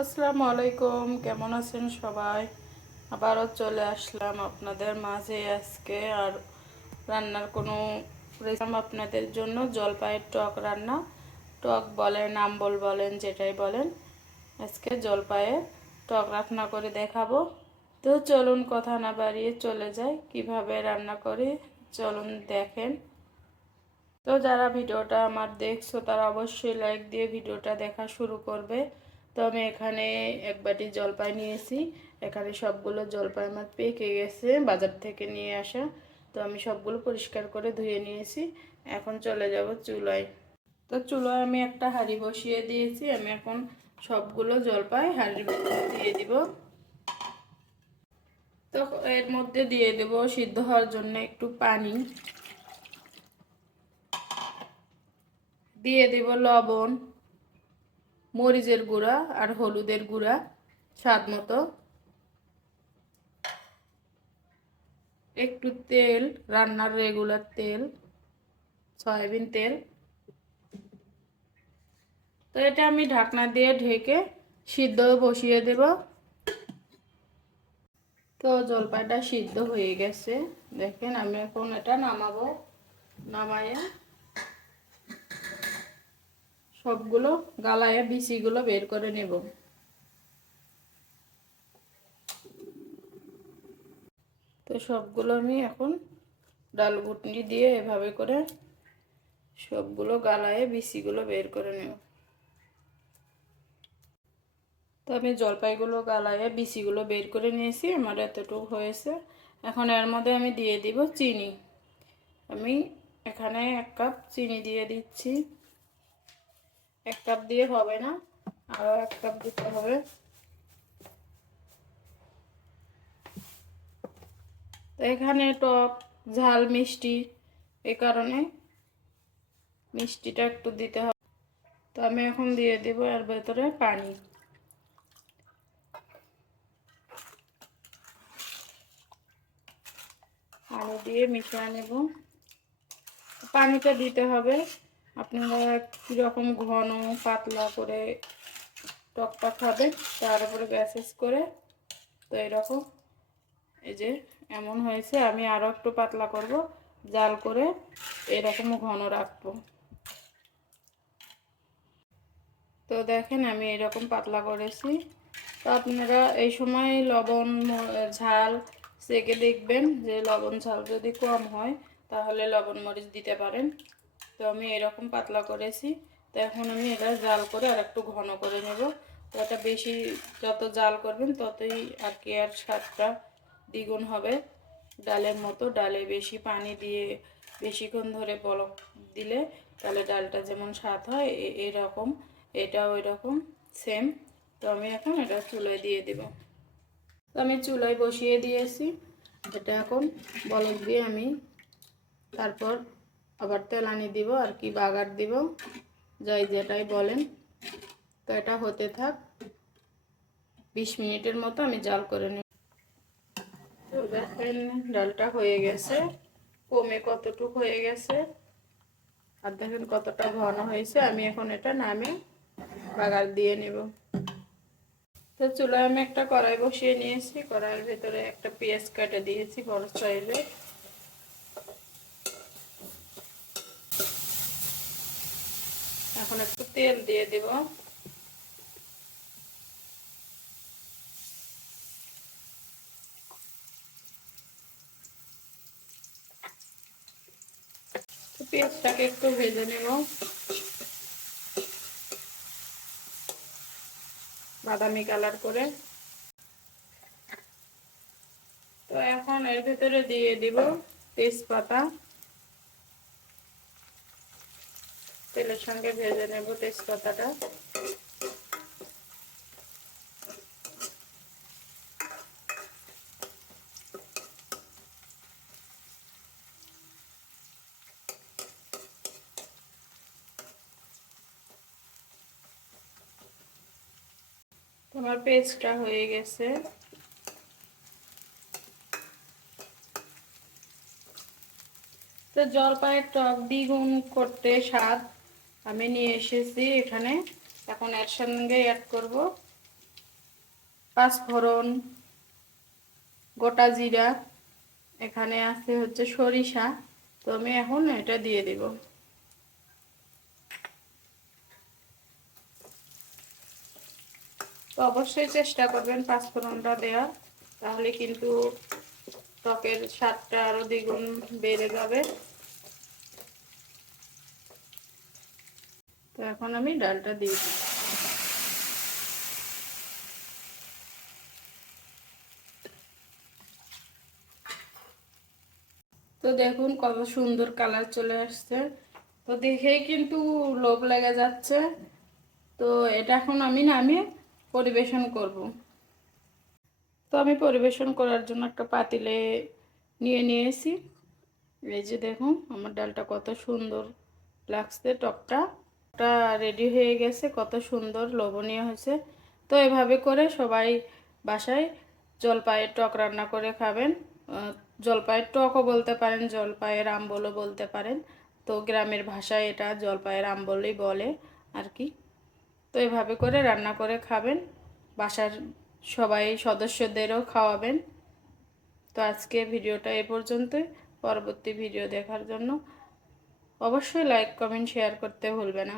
আসসালামু আলাইকুম, কেমন আছেন সবাই? আবারও চলে আসলাম আপনাদের মাঝে আজকে। আর রান্নার কোনো রেসিপি আপনাদের জন্য জলপাইয়ের টক রান্না, টক বলেন আম্বল বলেন যেটাই বলেন, আজকে জলপাইয়ের টক রান্না করে দেখাবো। তো চলুন কথা না বাড়িয়ে চলে যাই কিভাবে রান্না করি, চলুন দেখেন। তো যারা ভিডিওটা আমার দেখছো তারা অবশ্যই লাইক দিয়ে ভিডিওটা দেখা শুরু করবে। তো আমি এখানে এক বাটি জলপাই নিয়েছি। এখানে সবগুলো জলপাই আমার পেকে গেছে, বাজার থেকে নিয়ে আসা। তো আমি সবগুলো পরিষ্কার করে ধুয়ে নিয়েছি। এখন চলে যাব চুলায়। তো চুলায় আমি একটা হাঁড়ি বসিয়ে দিয়েছি। আমি এখন সবগুলো জলপাই হাঁড়ির ভিতরে দিয়ে দিব। তো এর মধ্যে দিয়ে দেব সিদ্ধ হওয়ার জন্য একটু পানি, দিয়ে দেব লবণ, মরিচের গুঁড়া আর হলুদের গুঁড়া স্বাদ মতো, একটু তেল, রান্নার রেগুলার তেল, সয়াবিন তেল। তো এটা আমি ঢাকনা দিয়ে ঢেকে সিদ্ধ বসিয়ে দেব। তো জলপাইটা সিদ্ধ হয়ে গেছে, দেখেন। আমি এখন এটা নামাবো। নামাইয়া সবগুলো গালায় বিচিগুলো বের করে নেব। তো সবগুলো আমি এখন ডাল ঘুটনি দিয়ে এভাবে করে সবগুলো গালায় বিচিগুলো বের করে নেব। তো আমি জলপাইগুলো গালায় বিচিগুলো বের করে নিয়েছি, আমার এতটুকু হয়েছে। এখন এর মধ্যে আমি দিয়ে দিব চিনি। আমি এখানে 1 কাপ চিনি দিয়ে দিচ্ছি। 1 কাপ দিয়ে হবে না, আরও 1 কাপ দিতে হবে। তো এখানে টক ঝাল মিষ্টি, এই কারণে মিষ্টিটা একটু দিতে হবে। তো আমি এখন দিয়ে দেব এর ভেতরে পানি। পানি দিয়ে মিশিয়ে নেব। পানিটা দিতে হবে আপনারা কীরকম ঘন পাতলা করে টকটা খাবেন তার উপরে গ্যাসেস করে। তো এরকম, এই যে এমন হয়েছে। আমি আরও একটু পাতলা করব, জাল করে এরকম ঘন রাখবো। তো দেখেন আমি এরকম পাতলা করেছি। তো আপনারা এই সময় লবণ ঝাল চেখে দেখবেন, যে লবণ ঝাল যদি কম হয় তাহলে লবণ মরিচ দিতে পারেন। তো আমি এরকম পাতলা করেছি। তো এখন আমি এটা জাল করে আর একটু ঘন করে নেব। তো এটা বেশি যত জাল করবেন ততই আর কি আর স্বাদটা দ্বিগুণ হবে। ডালের মতো, ডালে বেশি পানি দিয়ে বেশিক্ষণ ধরে বলক দিলে তাহলে ডালটা যেমন স্বাদ হয় এরকম, এটাও ওই রকম সেম। তো আমি এখন এটা চুলায় দিয়ে দেব। তো আমি চুলায় বসিয়ে দিয়েছি। এটা এখন বলক দিয়ে আমি তারপর আবার তেলানি দিব আর কি বাগার দিব, যাই যেটাই বলেন। তো এটা হতে থাক, 20 মিনিটের মতো আমি জাল করে নিই। তো দেখেন ডালটা হয়ে গেছে, কমে কতটুকু হয়ে গেছে আর দেখেন কতটা ঘন হয়েছে। আমি এখন এটা নামে বাগার দিয়ে নেব। তো চুলায় আমি একটা কড়াই বসিয়ে নিয়েছি। কড়াইয়ের ভেতরে একটা পেঁয়াজ কেটে দিয়েছি বড় সাইজে। এখন একটু তেল দিয়ে দেব। তো পেঁয়াজটাকে একটু ভেজে নেব বাদামি কালার করে। তো এখন এর ভেতরে দিয়ে দিব তেজপাতা। তেলের সঙ্গে ভেজে নেব তেজপাতাটা। তোমার পেস্টটা হয়ে গেছে। তো জলপাইয়ের টক দ্বিগুণ করতে স্বাদ আমি নিয়ে এসেছি এখানে। এখন এর সঙ্গে অ্যাড করব পাঁচফোড়ন, গোটা জিরা, এখানে আছে হচ্ছে সরিষা। তো আমি এখন এটা দিয়ে দিব। তো অবশ্যই চেষ্টা করবেন পাঁচফোড়নটা দেওয়ার, তাহলে কিন্তু টকের স্বাদটা আরো দ্বিগুণ বেড়ে যাবে। তো এখন আমি ডালটা দিয়ে দিই। তো দেখুন কত সুন্দর কালার চলে আসছে। তো দেখেই কিন্তু লোভ লেগে যাচ্ছে। তো এটা এখন আমি নামিয়ে পরিবেশন করব। তো আমি পরিবেশন করার জন্য একটা পাতিলে নিয়ে নিয়েছি। এই যে দেখুন আমার ডালটা কত সুন্দর লাগছে, টকটা রেডি হয়ে গেছে, কত সুন্দর লোভনীয় হয়েছে। তো এভাবে করে সবাই বাসায় জলপাইয়ের টক রান্না করে খাবেন। জলপাইয়ের টকও বলতে পারেন, জলপাইয়ের আম্বলও বলতে পারেন। তো গ্রামের ভাষায় এটা জলপাইয়ের আম্বলই বলে আর কি। তো এভাবে করে রান্না করে খাবেন, বাসার সবাই সদস্যদেরও খাওয়াবেন। তো আজকে ভিডিওটা এ পর্যন্তই। পরবর্তী ভিডিও দেখার জন্য অবশ্যই লাইক, কমেন্ট, শেয়ার করতে ভুলবে না।